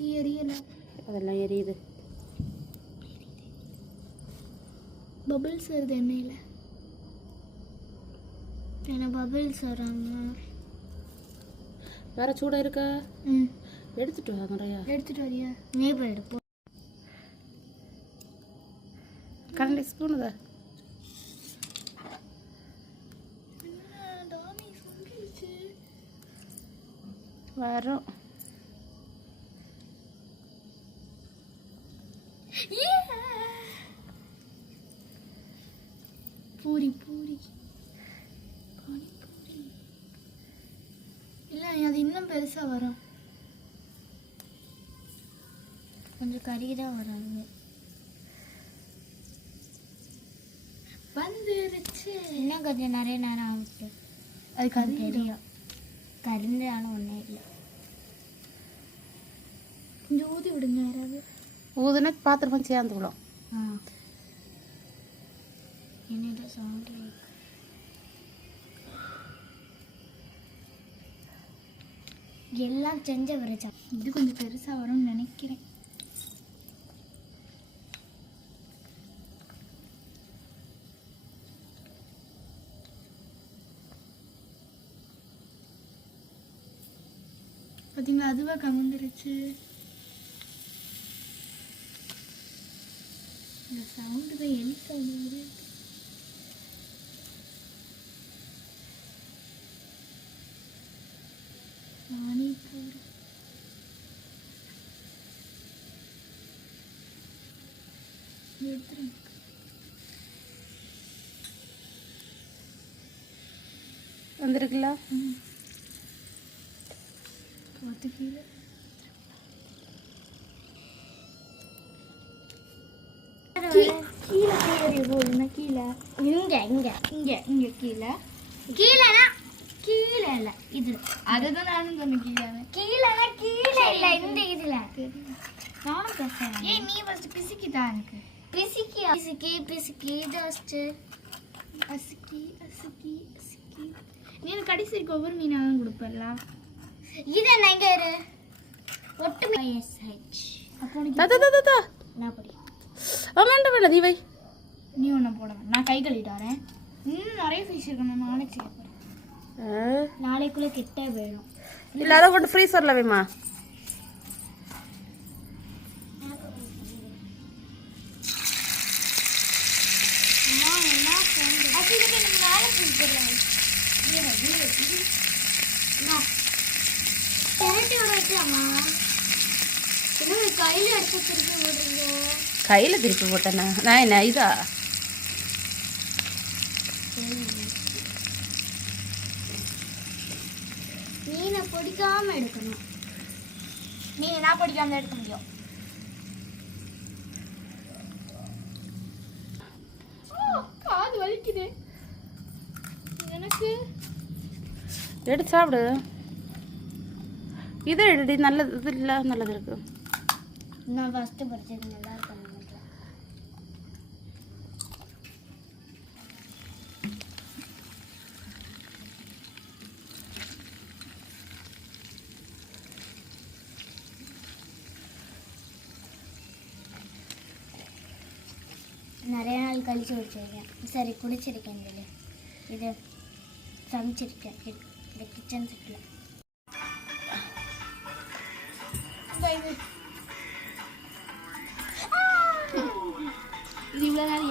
தீ எரியல. அதெல்லாம் எரியுது. பபிள்ஸ் வருது எண்ணெயில். என்ன பபிள்ஸ் வராங்க. வேற சூடாக இருக்கா? ம். எடுத்துட்டு வா நிறையா எடுத்துட்டு வரியா? நீ போய் எடுப்போம் கரண்டி ஸ்பூனுதா வரும். பூரி பூரி. பானிபூரி இல்லை அது இன்னும் பெருசா வரும். கொஞ்சம் கறி தான் வராங்க வந்துருச்சு. இன்னும் கொஞ்சம் நிறைய நேரம் ஆகுது. அது கறி தெரியும். கரிஞ்சாலும் ஒன்றும் இல்லை. கொஞ்சம் ஊதி விடுங்க யாராவது. ஊதுனா பாத்திரமும் சேர்ந்துக்கலாம் என்னோட சவுண்டு எல்லாம் செஞ்ச விரைச்சா இது கொஞ்சம் பெருசாக வரும்னு நினைக்கிறேன். பார்த்தீங்களா அதுவாக கமந்துருச்சு இந்த சவுண்டு தான் எலி சவுண்டு வருது பானிபூரி இது எடுத்துருங்க வந்திருக்குல்ல ம் பத்து கீழே கீழே கீழே போடுங்க கீழே? இங்க இங்க இங்க இங்க கீழே. கீழேனா? கீழே இல்ல இது அதுதான் நானும் சொன்னேன் கீழே கீழேனா கீழே இல்ல இந்த இதுல. நானும் பேசுறேன். ஏய் நீ ஃபர்ஸ்ட் பிசிக்கி தான் எனக்கு? பிசிக்கி பிசிக்கி பிசிக்கி ஜஸ்ட் அசுக்கி அசுக்கி அசுக்கி. நீ எனக்கு கடைசிக்கு ஒவ்வொரு மீனாவும் கொடுப்பல இது என்ன இங்க இரு. ஒட்டு எஸ்ஹெச் அப்போ தா தா, தா தா, தா. நான் படி நீ வை. நீ ஒன்று போடுவேன் நான் கை கழுவிட்டு வரேன். இன்னும் நிறைய ஃபிஷ் இருக்கு. நான் நாளைக்கு நாளைக்குள்ளே கிட்டே போயிடும். இல்ல அதை கொண்டு ஃப்ரீசரில் வைமா கையில் திருப்பி விடுறீங்க கையில் திருப்பி போட்டேண்ணா. நான் என்ன இதா? மீனை பிடிக்காம எடுக்கணும். மீன் பிடிக்காம எடுக்க முடியும். காது வலிக்குது. எடுத்து சாப்பிடு இதை எடுடி நல்லது இது இல்லை நல்லது இருக்கு நான் ஃபஸ்ட்டு படிச்சது நல்லா இருக்கும் நினைக்கிறேன் நிறைய நாள் கழிச்சு குடிச்சிருக்கேன் சரி குடிச்சிருக்கேன் இதில் இது சமைச்சிருக்கேன். இந்த கிச்சன் செட்டில் இது. இவ்வளோ நாள்